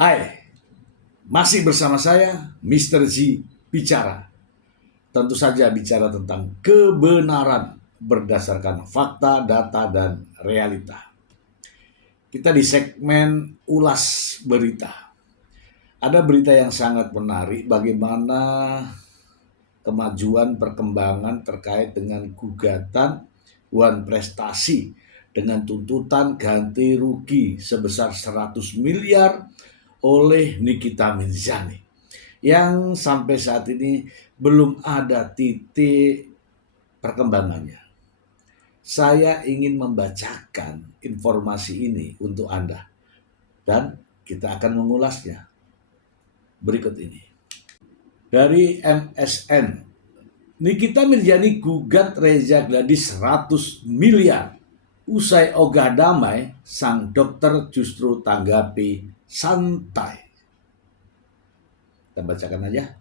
Hai, masih bersama saya, Mr. Z Bicara. Tentu saja bicara tentang kebenaran berdasarkan fakta, data, dan realita. Kita di segmen ulas berita. Ada berita yang sangat menarik bagaimana kemajuan perkembangan terkait dengan gugatan Wan Prestasi dengan tuntutan ganti rugi sebesar 100 miliar oleh Nikita Mirzani yang sampai saat ini belum ada titik perkembangannya. Saya ingin membacakan informasi ini untuk Anda dan kita akan mengulasnya berikut ini. Dari MSN, Nikita Mirzani gugat Reza Gladys 100 miliar. Usai ogah damai, sang dokter justru tanggapi santai. Kita bacakan aja.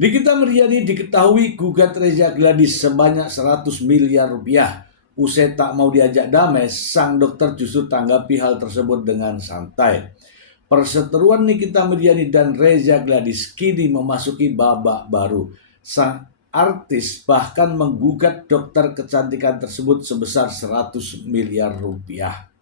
Nikita Mirzani diketahui gugat Reza Gladys sebanyak 100 miliar rupiah. Usai tak mau diajak damai, sang dokter justru tanggapi hal tersebut dengan santai. Perseteruan Nikita Mirzani dan Reza Gladys kini memasuki babak baru. Sang artis bahkan menggugat dokter kecantikan tersebut sebesar 100 miliar rupiah.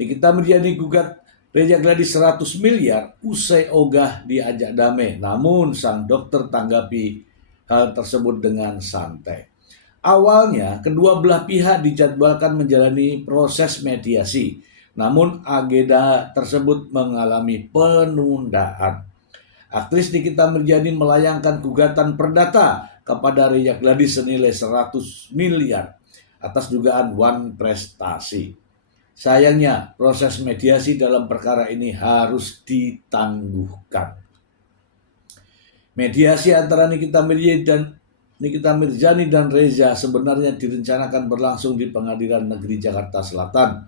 Nikita Mirzani gugat Reza Gladys 100 miliar usai ogah diajak damai. Namun sang dokter tanggapi hal tersebut dengan santai. Awalnya kedua belah pihak dijadwalkan menjalani proses mediasi. Namun agenda tersebut mengalami penundaan. Aktris Nikita Mirzani melayangkan gugatan perdata kepada Reza Gladys senilai 100 miliar atas dugaan wan prestasi. Sayangnya, proses mediasi dalam perkara ini harus ditangguhkan. Mediasi antara Nikita Mirzani dan Reza sebenarnya direncanakan berlangsung di Pengadilan Negeri Jakarta Selatan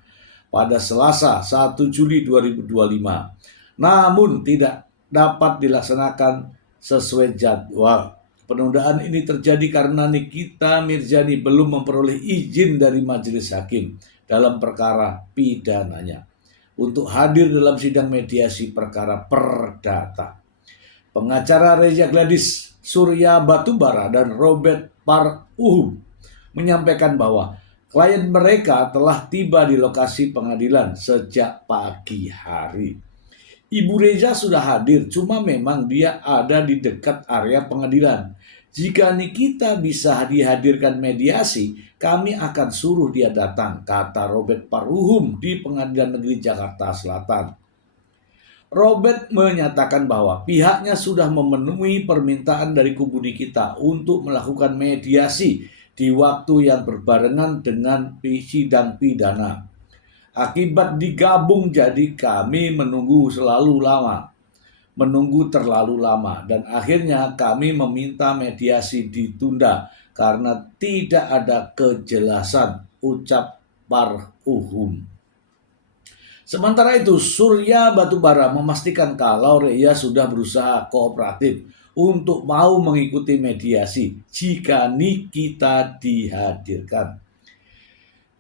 pada Selasa 1 Juli 2025. Namun tidak dapat dilaksanakan sesuai jadwal. Penundaan ini terjadi karena Nikita Mirzani belum memperoleh izin dari majelis hakim dalam perkara pidananya untuk hadir dalam sidang mediasi perkara perdata. Pengacara Reza Gladys, Surya Batubara, dan Robert Paruhum menyampaikan bahwa klien mereka telah tiba di lokasi pengadilan sejak pagi hari. Ibu Reza sudah hadir, cuma memang dia ada di dekat area pengadilan. Jika Nikita bisa dihadirkan mediasi, kami akan suruh dia datang, kata Robert Paruhum di Pengadilan Negeri Jakarta Selatan. Robert menyatakan bahwa pihaknya sudah memenuhi permintaan dari kubu Nikita untuk melakukan mediasi di waktu yang berbarengan dengan sidang pidana. Akibat digabung jadi kami menunggu terlalu lama dan akhirnya kami meminta mediasi ditunda karena tidak ada kejelasan, ucap Paruhum. Sementara itu, Surya Batubara memastikan kalau Reza sudah berusaha kooperatif untuk mau mengikuti mediasi jika Nikita dihadirkan.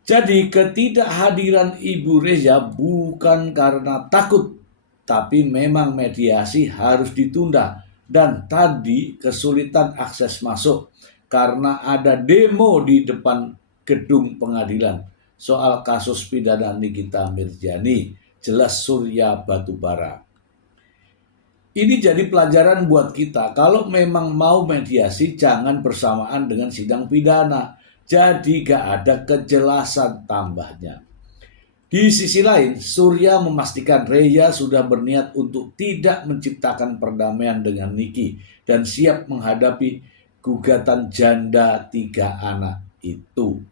Jadi ketidakhadiran Ibu Reza bukan karena takut, tapi memang mediasi harus ditunda. Dan tadi kesulitan akses masuk karena ada demo di depan gedung pengadilan soal kasus pidana Nikita Mirzani, jelas Surya Batubara. Ini jadi pelajaran buat kita, kalau memang mau mediasi jangan bersamaan dengan sidang pidana. Jadi gak ada kejelasan tambahnya. Di sisi lain, Surya memastikan Reza sudah berniat untuk tidak menciptakan perdamaian dengan Niki dan siap menghadapi gugatan janda 3 anak itu.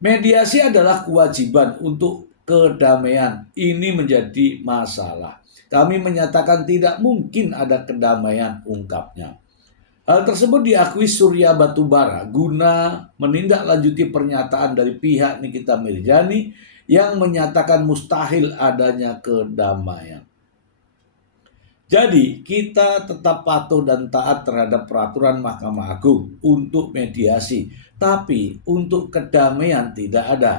Mediasi adalah kewajiban untuk kedamaian. Ini menjadi masalah. Kami menyatakan tidak mungkin ada kedamaian, ungkapnya. Hal tersebut diakui Surya Batubara guna menindaklanjuti pernyataan dari pihak Nikita Mirzani yang menyatakan mustahil adanya kedamaian. Jadi kita tetap patuh dan taat terhadap peraturan Mahkamah Agung untuk mediasi, tapi untuk kedamaian tidak ada.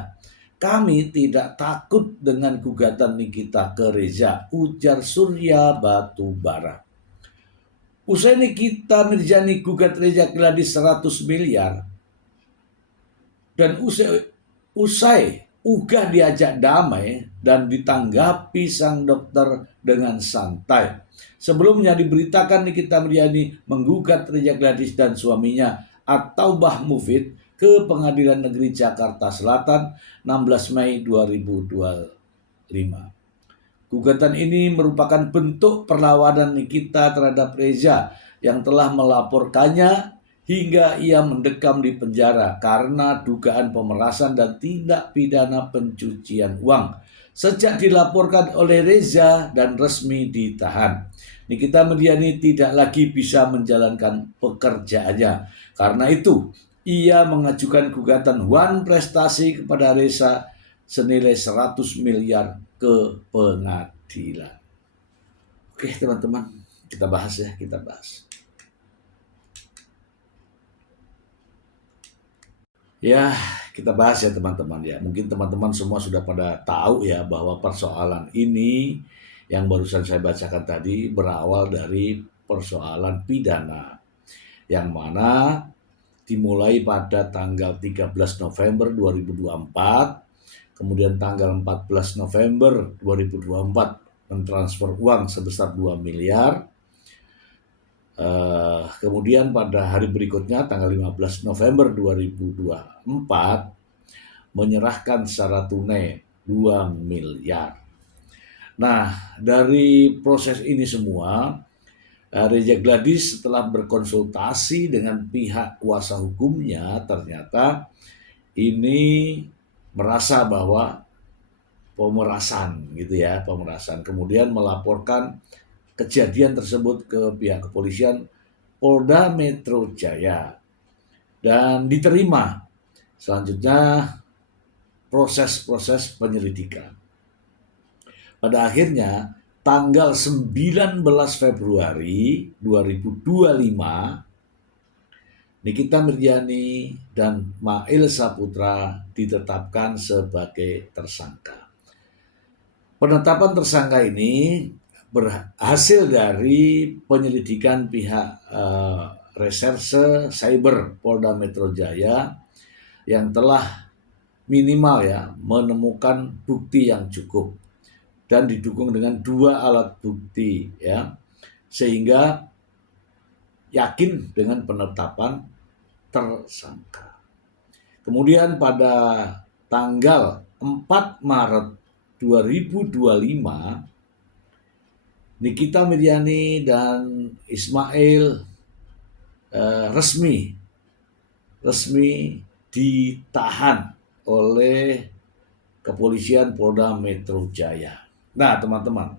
Kami tidak takut dengan gugatan Nikita ke Reza, ujar Surya Batubara. Usai Nikita Mirzani gugat Reza Gladys 100 miliar, dan usai Uga diajak damai dan ditanggapi sang dokter dengan santai. Sebelumnya diberitakan Nikita Mirzani menggugat Reza Gladys dan suaminya At-Taubah Mufid ke Pengadilan Negeri Jakarta Selatan 16 Mei 2025. Gugatan ini merupakan bentuk perlawanan Nikita terhadap Reza yang telah melaporkannya hingga ia mendekam di penjara karena dugaan pemerasan dan tindak pidana pencucian uang. Sejak dilaporkan oleh Reza dan resmi ditahan, Nikita Mirzani tidak lagi bisa menjalankan pekerjaannya. Karena itu, ia mengajukan gugatan wan prestasi kepada Reza senilai 100 miliar ke pengadilan. Oke teman-teman, kita bahas. Ya, kita bahas ya teman-teman ya. Mungkin teman-teman semua sudah pada tahu ya bahwa persoalan ini yang barusan saya bacakan tadi berawal dari persoalan pidana yang mana dimulai pada tanggal 13 November 2024, kemudian tanggal 14 November 2024 mentransfer uang sebesar 2 miliar. Kemudian pada hari berikutnya tanggal 15 November 2024 menyerahkan secara tunai 2 miliar. Nah, dari proses ini semua, Reza Gladys setelah berkonsultasi dengan pihak kuasa hukumnya ternyata ini merasa bahwa pemerasan gitu ya, pemerasan. Kemudian melaporkan kejadian tersebut ke pihak kepolisian Polda Metro Jaya dan diterima. Selanjutnya proses penyelidikan. Pada akhirnya tanggal 19 Februari 2025 Nikita Mirzani dan Mail Saputra ditetapkan sebagai tersangka. Penetapan tersangka ini berhasil dari penyelidikan pihak Reserse Cyber Polda Metro Jaya yang telah minimal ya menemukan bukti yang cukup dan didukung dengan 2 alat bukti ya, sehingga yakin dengan penetapan tersangka. Kemudian pada tanggal 4 Maret 2025 Nikita Mirzani dan Ismail resmi ditahan oleh kepolisian Polda Metro Jaya. Nah, teman-teman,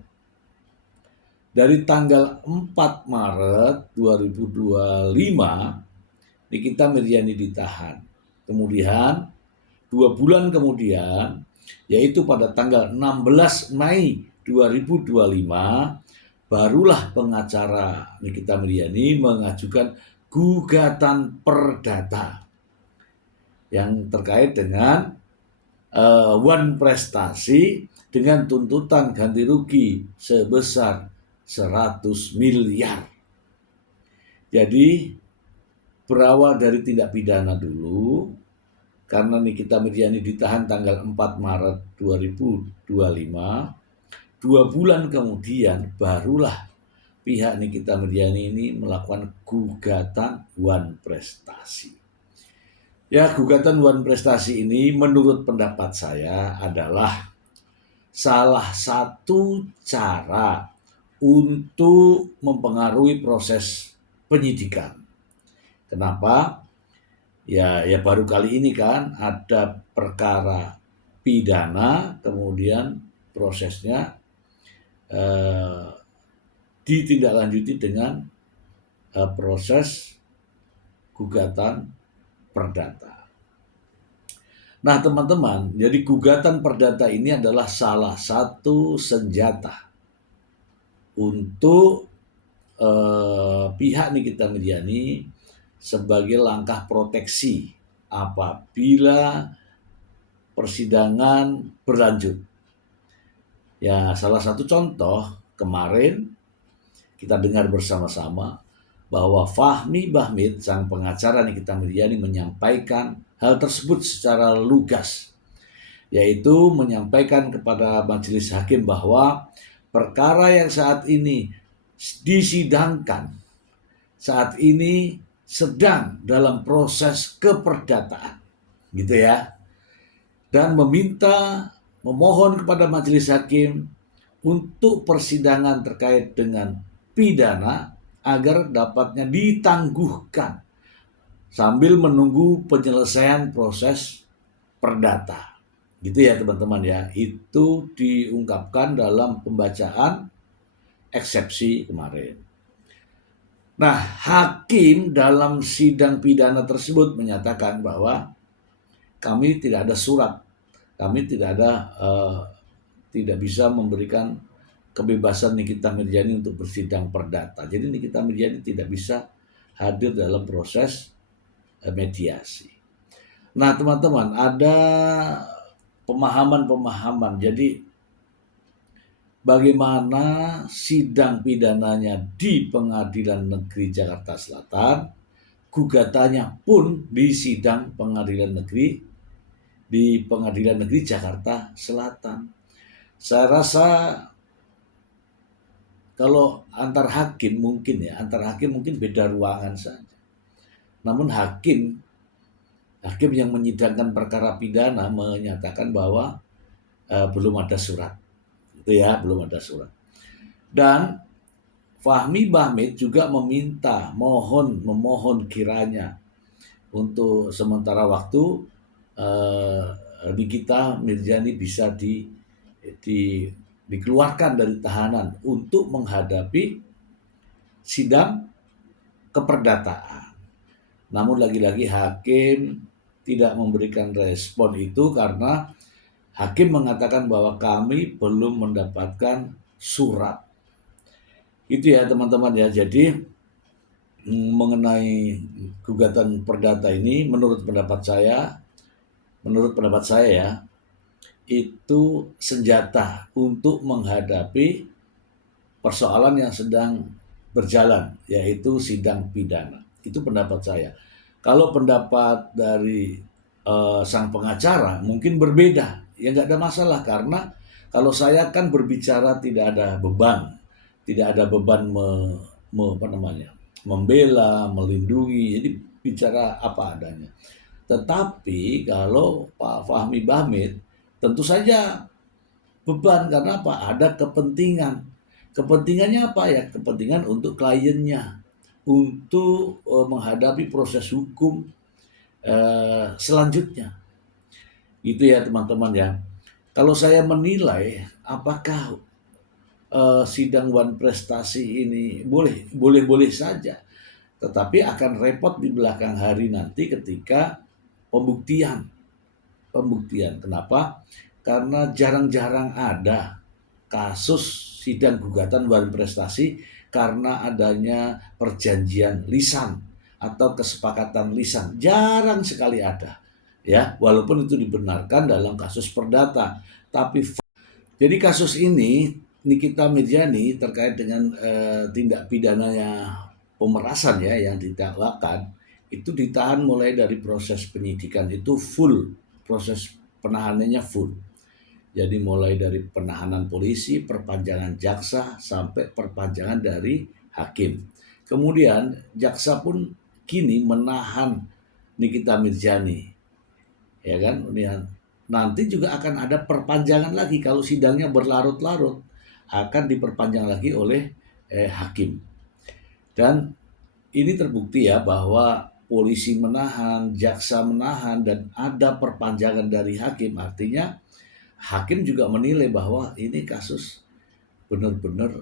dari tanggal 4 Maret 2025 Nikita Mirzani ditahan. Kemudian 2 bulan kemudian, yaitu pada tanggal 16 Mei 2025, barulah pengacara Nikita Mirzani mengajukan gugatan perdata yang terkait dengan wan prestasi dengan tuntutan ganti rugi sebesar 100 miliar. Jadi berawal dari tindak pidana dulu, karena Nikita Mirzani ditahan tanggal 4 Maret 2025, 2 bulan kemudian barulah pihak Nikita Mirzani ini melakukan gugatan wan prestasi. Ya, gugatan wan prestasi ini menurut pendapat saya adalah salah satu cara untuk mempengaruhi proses penyidikan. Kenapa? Ya baru kali ini kan ada perkara pidana, kemudian prosesnya ditindaklanjuti dengan proses gugatan perdata. Nah teman-teman, jadi gugatan perdata ini adalah salah satu senjata untuk pihak Nikita Mirzani sebagai langkah proteksi apabila persidangan berlanjut. Ya, salah satu contoh kemarin kita dengar bersama-sama bahwa Fahmi Bahmid, sang pengacara Nikita Mirzani, menyampaikan hal tersebut secara lugas, yaitu menyampaikan kepada majelis hakim bahwa perkara yang saat ini disidangkan saat ini sedang dalam proses keperdataan, gitu ya, dan memohon kepada majelis hakim untuk persidangan terkait dengan pidana agar dapatnya ditangguhkan sambil menunggu penyelesaian proses perdata. Gitu ya teman-teman ya. Itu diungkapkan dalam pembacaan eksepsi kemarin. Nah, hakim dalam sidang pidana tersebut menyatakan bahwa kami tidak ada surat, kami tidak bisa memberikan kebebasan Nikita Mirzani untuk bersidang perdata. Jadi Nikita Mirzani tidak bisa hadir dalam proses mediasi. Nah teman-teman, ada pemahaman-pemahaman. Jadi bagaimana sidang pidananya di Pengadilan Negeri Jakarta Selatan, gugatannya pun di sidang Pengadilan Negeri Jakarta Selatan. Saya rasa kalau antar hakim mungkin beda ruangan saja. Namun hakim yang menyidangkan perkara pidana menyatakan bahwa belum ada surat. Itu ya, belum ada surat. Dan Fahmi Bahmid juga memohon kiranya untuk sementara waktu Nikita Mirzani bisa dikeluarkan dari tahanan untuk menghadapi sidang keperdataan. Namun lagi-lagi hakim tidak memberikan respon itu karena hakim mengatakan bahwa kami belum mendapatkan surat. Itu ya teman-teman ya. Jadi mengenai gugatan perdata ini menurut pendapat saya ya, itu senjata untuk menghadapi persoalan yang sedang berjalan, yaitu sidang pidana. Itu pendapat saya. Kalau pendapat dari sang pengacara mungkin berbeda, ya nggak ada masalah, karena kalau saya kan berbicara tidak ada beban membela, melindungi, jadi bicara apa adanya. Tetapi kalau Pak Fahmi Bahmid tentu saja beban, karena apa? Ada kepentingan. Kepentingannya apa ya? Kepentingan untuk kliennya, untuk menghadapi proses hukum selanjutnya. Itu ya teman-teman ya. Kalau saya menilai apakah sidang wan prestasi ini boleh saja, tetapi akan repot di belakang hari nanti ketika pembuktian. Kenapa? Karena jarang-jarang ada kasus sidang gugatan wan prestasi karena adanya perjanjian lisan atau kesepakatan lisan. Jarang sekali ada, ya, walaupun itu dibenarkan dalam kasus perdata. Tapi jadi kasus ini Nikita Mirzani terkait dengan tindak pidananya pemerasan ya yang didakwakan, itu ditahan mulai dari proses penyidikan itu full, proses penahanannya full. Jadi mulai dari penahanan polisi, perpanjangan jaksa, sampai perpanjangan dari hakim. Kemudian jaksa pun kini menahan Nikita Mirzani, ya kan? Nanti juga akan ada perpanjangan lagi kalau sidangnya berlarut-larut, akan diperpanjang lagi oleh hakim. Dan ini terbukti ya bahwa polisi menahan, jaksa menahan, dan ada perpanjangan dari hakim. Artinya hakim juga menilai bahwa ini kasus benar-benar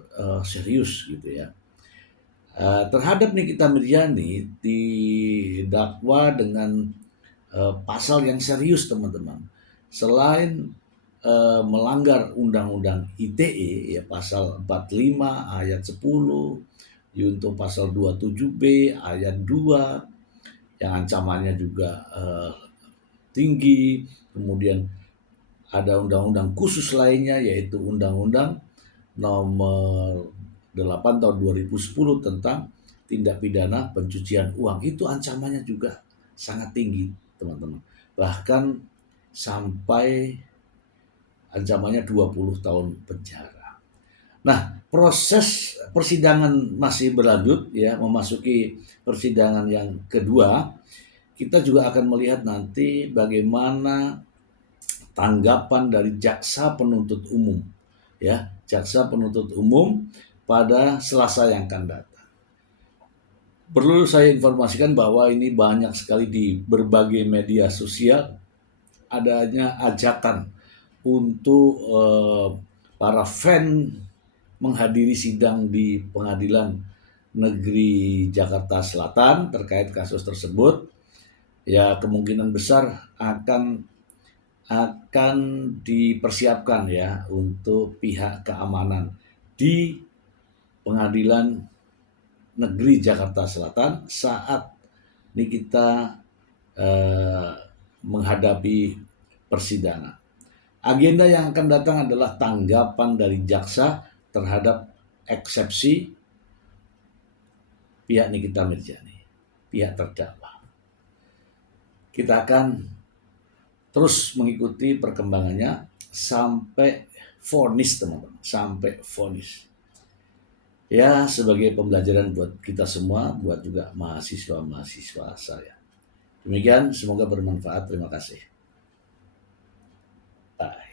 serius gitu ya. Terhadap Nikita Mirzani didakwa dengan pasal yang serius teman-teman. Selain melanggar Undang-Undang ITE ya, pasal 45 ayat 10, untuk pasal 27B ayat 2 yang ancamannya juga tinggi, kemudian ada undang-undang khusus lainnya, yaitu Undang-Undang Nomor 8 Tahun 2010 tentang tindak pidana pencucian uang. Itu ancamannya juga sangat tinggi, teman-teman. Bahkan sampai ancamannya 20 tahun penjara. Nah, proses persidangan masih berlanjut ya, memasuki persidangan yang kedua. Kita juga akan melihat nanti bagaimana tanggapan dari jaksa penuntut umum ya, jaksa penuntut umum pada Selasa yang akan datang. Perlu saya informasikan bahwa ini banyak sekali di berbagai media sosial adanya ajakan untuk para fan menghadiri sidang di Pengadilan Negeri Jakarta Selatan terkait kasus tersebut. Ya, kemungkinan besar akan dipersiapkan ya untuk pihak keamanan di Pengadilan Negeri Jakarta Selatan saat ini kita menghadapi persidangan. Agenda yang akan datang adalah tanggapan dari jaksa terhadap eksepsi pihak Nikita Mirzani, pihak terdakwa. Kita akan terus mengikuti perkembangannya sampai vonis, teman-teman, sampai vonis. Ya, sebagai pembelajaran buat kita semua, buat juga mahasiswa-mahasiswa saya. Demikian, semoga bermanfaat. Terima kasih. Bye.